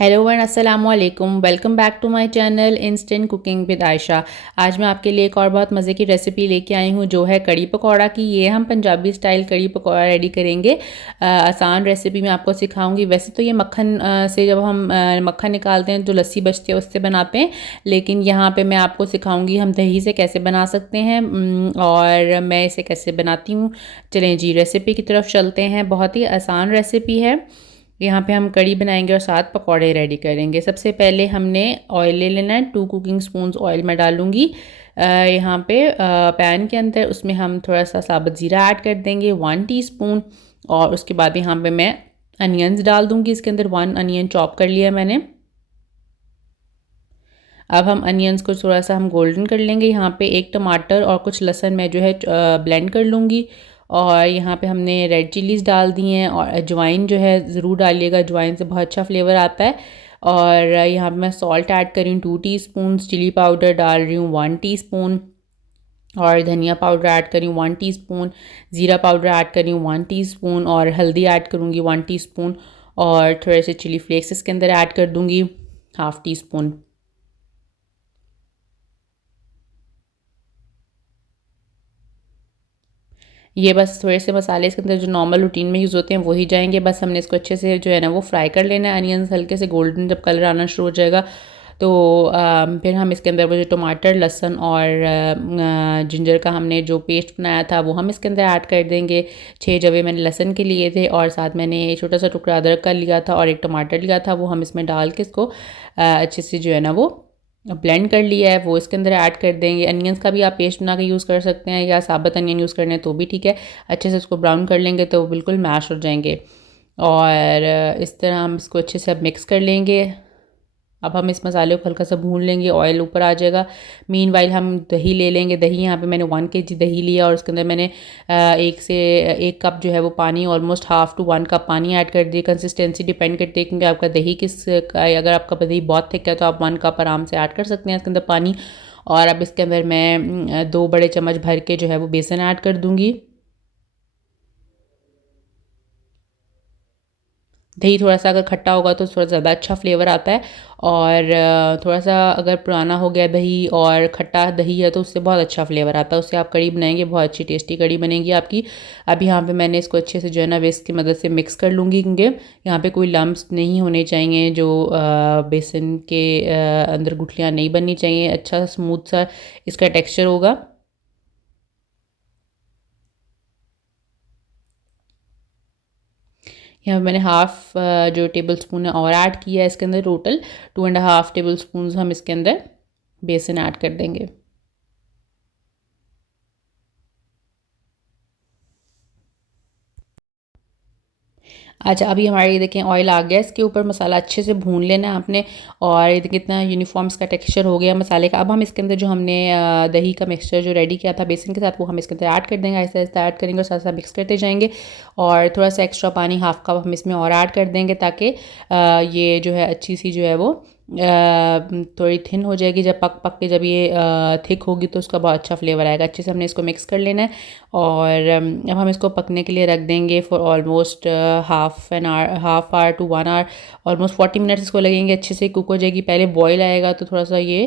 Hello and अस्सलाम वालेकुम। Welcome back to my channel instant cooking with Ayesha. आज मैं आपके लिए एक और बहुत मज़े की रेसिपी लेके आई हूँ जो है कड़ी पकौड़ा की। ये हम पंजाबी स्टाइल कड़ी पकौड़ा रेडी करेंगे। आसान रेसिपी मैं आपको सिखाऊंगी। वैसे तो ये मक्खन से जब हम मक्खन निकालते हैं जो लस्सी बचती है उससे बनाते हैं, लेकिन यहाँ पे मैं आपको सिखाऊंगी हम दही से कैसे बना सकते हैं और मैं इसे कैसे बनाती हूँ। चलें जी रेसिपी की तरफ चलते हैं। बहुत ही आसान रेसिपी है। यहाँ पे हम कड़ी बनाएंगे और साथ पकौड़े रेडी करेंगे। सबसे पहले हमने ऑयल ले लेना है। 2 कुकिंग स्पून्स ऑयल में डालूंगी यहाँ पे पैन के अंदर। उसमें हम थोड़ा सा साबुत ज़ीरा ऐड कर देंगे 1 टीस्पून। और उसके बाद यहाँ पे मैं अनियंस डाल दूँगी इसके अंदर। 1 अनियन चॉप कर लिया मैंने। अब हम अनियंस को थोड़ा सा हम गोल्डन कर लेंगे। यहाँ पे एक टमाटर और कुछ लहसुन मैं जो है ब्लेंड कर लूँगी। और यहाँ पे हमने रेड चिलीज़ डाल दी हैं और अजवाइन जो है ज़रूर डालिएगा, अजवाइन से बहुत अच्छा फ्लेवर आता है। और यहाँ पे मैं सॉल्ट ऐड कर रही हूँ 2 टीस्पून, चिली पाउडर डाल रही हूँ 1 टीस्पून और धनिया पाउडर ऐड करी हूँ 1 टीस्पून, ज़ीरा पाउडर ऐड करी हूँ 1 टीस्पून और हल्दी ऐड करूँगी 1 टीस्पून और थोड़े से चिली फ्लेक्स इसके अंदर ऐड कर दूँगी हाफ़ टी स्पून। ये बस थोड़े से मसाले इसके अंदर जो नॉर्मल रूटीन में यूज़ होते हैं वही जाएंगे। बस हमने इसको अच्छे से जो है ना वो फ्राई कर लेना है। अनियंस हल्के से गोल्डन जब कलर आना शुरू हो जाएगा तो फिर हम इसके अंदर वो जो टमाटर लहसुन और जिंजर का हमने जो पेस्ट बनाया था वो हम इसके अंदर ऐड कर देंगे। 6 जवे मैंने लहसुन के लिए थे और साथ मैंने छोटा सा टुकड़ा अदरक का लिया था और एक टमाटर लिया था। वो हम इसमें डाल के इसको अच्छे से जो है ना वो ब्लेंड कर लिया है वो इसके अंदर ऐड कर देंगे। अनियंस का भी आप पेस्ट बना के यूज़ कर सकते हैं या साबुत अनियन यूज़ करने तो भी ठीक है। अच्छे से उसको ब्राउन कर लेंगे तो वो बिल्कुल मैश हो जाएंगे। और इस तरह हम इसको अच्छे से अब मिक्स कर लेंगे। अब हम इस मसाले को हल्का सा भून लेंगे, ऑयल ऊपर आ जाएगा। मीनवाइल हम दही ले लेंगे। दही यहाँ पे मैंने 1 केजी दही लिया और उसके अंदर मैंने 1 कप जो है वो पानी, ऑलमोस्ट हाफ़ टू 1 कप पानी ऐड कर दिया। कंसिस्टेंसी डिपेंड करती है क्योंकि आपका दही किस का है। अगर आपका दही बहुत थिक है तो आप 1 कप आराम से ऐड कर सकते हैं इसके अंदर पानी। और अब इसके अंदर मैं 2 बड़े चम्मच भर के जो है वो बेसन ऐड कर दूँगी। दही थोड़ा सा अगर खट्टा होगा तो थोड़ा ज़्यादा अच्छा फ्लेवर आता है। और थोड़ा सा अगर पुराना हो गया दही और खट्टा दही है तो उससे बहुत अच्छा फ्लेवर आता है। उससे आप कड़ी बनाएंगे बहुत अच्छी टेस्टी कड़ी बनेगी आपकी। अब यहाँ पे मैंने इसको अच्छे से जो है ना विस्क की मदद से मिक्स कर लूँगी क्योंकि यहाँ पे कोई लम्ब्स नहीं होने चाहिए। जो बेसन के अंदर गुठलियाँ नहीं बननी चाहिए। अच्छा स्मूथ सा इसका टेक्स्चर होगा। यहाँ पे मैंने हाफ़ जो टेबल स्पून है और ऐड किया है इसके अंदर। टोटल 2.5 टेबल स्पून हम इसके अंदर बेसन ऐड कर देंगे। अच्छा अभी हमारे ये देखें ऑयल आ गया। इसके ऊपर मसाला अच्छे से भून लेना है आपने। और ये कितना यूनिफॉर्म इसका टेक्सचर हो गया मसाले का। अब हम इसके अंदर जो हमने दही का मिक्सचर जो रेडी किया था बेसन के साथ वो हम इसके अंदर ऐड कर देंगे। आहिस्ता आहिस्ता ऐड करेंगे और साथ साथ मिक्स करते जाएंगे। और थोड़ा सा एक्स्ट्रा पानी हाफ़ कप हम इसमें और ऐड कर देंगे ताकि ये जो है अच्छी सी जो है वो थोड़ी थिन हो जाएगी। जब पक पक के जब ये थिक होगी तो उसका बहुत अच्छा फ्लेवर आएगा। अच्छे से हमने इसको मिक्स कर लेना है। और अब हम इसको पकने के लिए रख देंगे for almost half hour to 1 hour. Almost 40 minutes इसको लगेंगे। अच्छे से कुक हो जाएगी। पहले बॉईल आएगा तो थोड़ा सा ये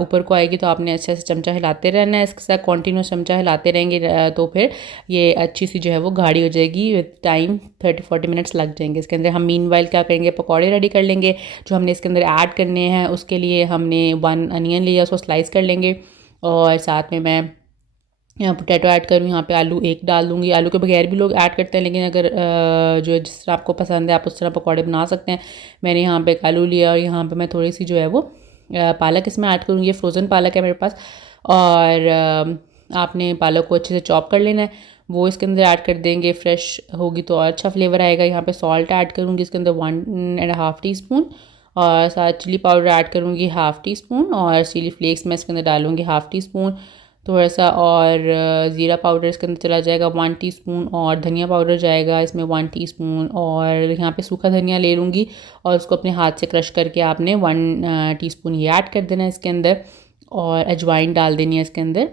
ऊपर को आएगी तो आपने अच्छे से चमचा हिलाते रहना है। इसके साथ कॉन्टीन्यूस चमचा हिलाते रहेंगे तो फिर ये अच्छी सी जो है वो गाढ़ी हो जाएगी। विद टाइम 30-40 मिनट्स लग जाएंगे। इसके अंदर हम मीनवाइल क्या करेंगे, पकौड़े रेडी कर लेंगे जो हमने इसके अंदर ऐड करने हैं। उसके लिए हमने 1 अनियन लिया, उसको स्लाइस कर लेंगे। और साथ में मैं यहाँ पोटैटो ऐड करूँ। यहाँ पे आलू 1 डाल दूँगी। आलू के बगैर भी लोग ऐड करते हैं लेकिन अगर जो जिस तरह आपको पसंद है आप उस तरह पकौड़े बना सकते हैं। मैंने यहाँ पे एक आलू लिया और यहाँ पे मैं थोड़ी सी जो है वो पालक इसमें ऐड करूँगी। ये फ्रोज़न पालक है मेरे पास। और आपने पालक को अच्छे से चॉप कर लेना है। वो इसके अंदर ऐड कर देंगे। फ्रेश होगी तो और अच्छा फ्लेवर आएगा। यहाँ पे सॉल्ट ऐड करूँगी इसके अंदर 1.5 टीस्पून और साथ चिली पाउडर ऐड करूँगी हाफ़ टी स्पून और चिली फ्लेक्स मैं इसके अंदर डालूँगी हाफ़ टी स्पून। थोड़ा सा और ज़ीरा पाउडर इसके अंदर चला जाएगा 1 टीस्पून और धनिया पाउडर जाएगा इसमें 1 टीस्पून। और यहाँ पे सूखा धनिया ले लूँगी और उसको अपने हाथ से क्रश करके आपने 1 टीस्पून ये ऐड कर देना है इसके अंदर। और अजवाइन डाल देनी है इसके अंदर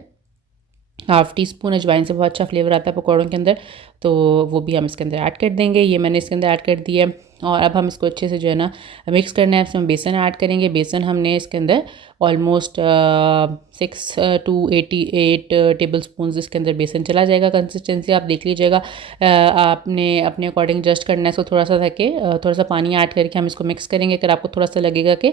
हाफ़ टी स्पून। अजवाइन से बहुत अच्छा फ्लेवर आता है पकौड़ों के अंदर तो वो भी हम इसके अंदर ऐड कर देंगे। ये मैंने इसके अंदर ऐड कर दिया है। और अब हम इसको अच्छे से जो है ना मिक्स करना है। इसमें बेसन ऐड करेंगे। बेसन हमने इसके अंदर ऑलमोस्ट 6 to 8 टेबल स्पून इसके अंदर बेसन चला जाएगा। कंसिस्टेंसी आप देख लीजिएगा, आपने अपने अकॉर्डिंग जस्ट करना है इसको। थोड़ा सा करके थोड़ा सा पानी ऐड करके हम इसको मिक्स करेंगे। अगर आपको थोड़ा सा लगेगा कि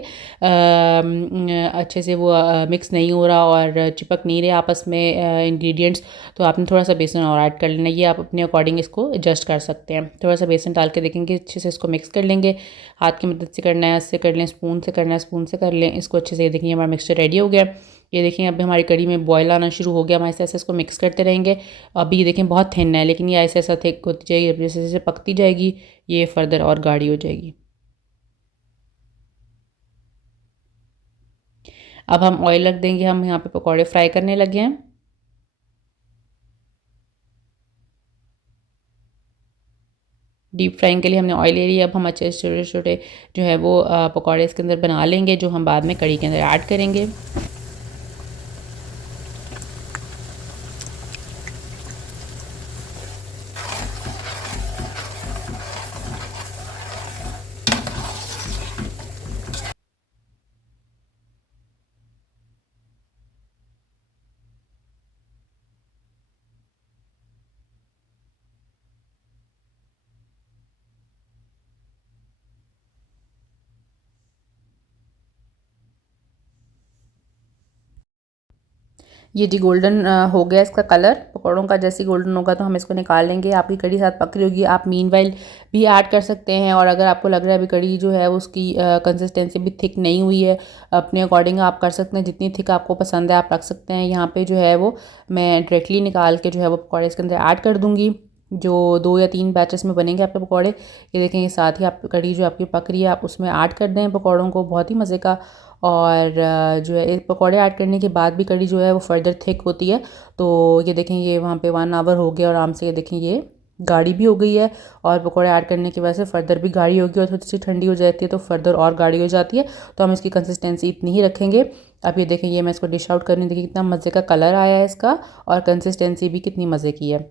अच्छे से वो मिक्स नहीं हो रहा और चिपक नहीं रहे आपस में इंग्रेडिएंट्स, तो आपने थोड़ा सा बेसन और ऐड कर लेना। ये आप अपने अकॉर्डिंग इसको एडजस्ट कर सकते हैं। थोड़ा सा बेसन डाल के देखेंगे, अच्छे से इसको मिक्स कर लेंगे। हाथ की मदद से करना है, इससे कर लें, स्पून से करना है, स्पून से कर लें इसको अच्छे से। ये देखिए हमारा मिक्सचर रेडी हो गया। ये देखें अभी हमारी कढ़ी में बॉयल आना शुरू हो गया। हम ऐसे ऐसे इसको मिक्स करते रहेंगे। अभी ये देखें बहुत थिन है, लेकिन ये ऐसे ऐसा थिक होती जाएगी। जैसे जैसे पकती जाएगी ये फर्दर और गाढ़ी हो जाएगी। अब हम ऑयल रख देंगे। हम यहाँ पे पकौड़े फ्राई करने लगे हैं। डीप फ्राइंग के लिए हमने ऑयल ले लिया। अब हम अच्छे छोटे छोटे जो है वो पकौड़े इसके अंदर बना लेंगे, जो हम बाद में कढ़ी के अंदर ऐड करेंगे। ये जी गोल्डन हो गया इसका कलर। पकौड़ों का जैसे गोल्डन होगा तो हम इसको निकाल लेंगे। आपकी कढ़ी साथ पक रही होगी, आप मीनवाइल भी ऐड कर सकते हैं। और अगर आपको लग रहा है अभी कढ़ी जो है उसकी कंसिस्टेंसी भी थिक नहीं हुई है, अपने अकॉर्डिंग आप कर सकते हैं। जितनी थिक आपको पसंद है आप रख सकते हैं। यहाँ पे जो है वो मैं डायरेक्टली निकाल के जो है वो पकौड़े इसके अंदर ऐड कर दूँगी। जो 2 या 3 बैचेस में बनेंगे आपके पकौड़े। ये देखें, ये साथ ही आप कढ़ी जो आपकी पक रही है आप उसमें ऐड कर दें पकौड़ों को, बहुत ही मज़े का। और जो है पकौड़े ऐड करने के बाद भी कढ़ी जो है वो फर्दर थिक होती है। तो ये देखें ये वहाँ पे 1 आवर हो गया और आराम से ये देखें ये गाढ़ी भी हो गई है। और पकौड़े ऐड करने की वजह से फर्दर भी गाढ़ी होगी, और थोड़ी सी ठंडी हो जाती है तो फर्दर और गाढ़ी हो जाती है। तो हम इसकी कंसिस्टेंसी इतनी ही रखेंगे। अब ये देखें ये मैं इसको डिश आउट करने, देखिए कितना मज़े का कलर आया है इसका, और कंसिस्टेंसी भी कितनी मज़े की है।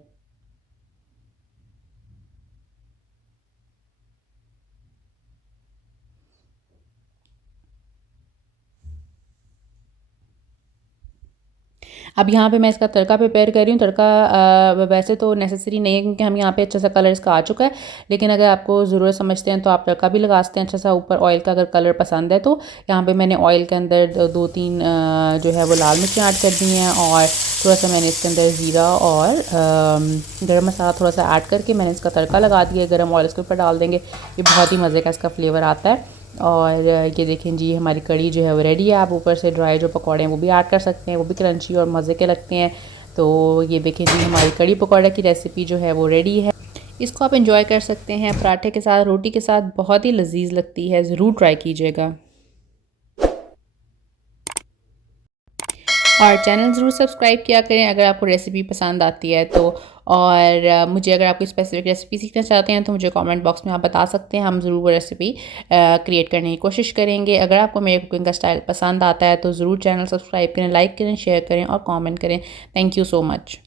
अब यहाँ पे मैं इसका तड़का प्रिपेयर कर रही हूँ। तड़का वैसे तो नेसेसरी नहीं है, क्योंकि हम यहाँ पे अच्छा सा कलर इसका आ चुका है। लेकिन अगर आपको ज़रूरत समझते हैं तो आप तड़का भी लगा सकते हैं अच्छा सा ऊपर ऑयल का, अगर कलर पसंद है तो। यहाँ पे मैंने ऑयल के अंदर 2-3 जो है वो लाल मिर्चें ऐड कर दी हैं, और थोड़ा सा मैंने इसके अंदर ज़ीरा और गर्म मसाला थोड़ा सा ऐड करके मैंने इसका तड़का लगा दिया। गर्म ऑयल इसके ऊपर डाल देंगे, ये बहुत ही मज़े का इसका फ्लेवर आता है। और ये देखें जी हमारी कढ़ी जो है वो रेडी है। आप ऊपर से ड्राई जो पकौड़े हैं वो भी ऐड कर सकते हैं, वो भी क्रंची और मज़े के लगते हैं। तो ये देखें जी हमारी कढ़ी पकौड़े की रेसिपी जो है वो रेडी है। इसको आप इंजॉय कर सकते हैं पराठे के साथ, रोटी के साथ, बहुत ही लजीज लगती है। ज़रूर ट्राई कीजिएगा। और चैनल ज़रूर सब्सक्राइब किया करें अगर आपको रेसिपी पसंद आती है तो। और मुझे अगर आप कोई स्पेसिफिक रेसिपी सीखना चाहते हैं तो मुझे कमेंट बॉक्स में आप बता सकते हैं। हम ज़रूर वो रेसिपी क्रिएट करने की कोशिश करेंगे। अगर आपको मेरे कुकिंग का स्टाइल पसंद आता है तो ज़रूर चैनल सब्सक्राइब करें, लाइक करें, शेयर करें और कमेंट करें। Thank you so much.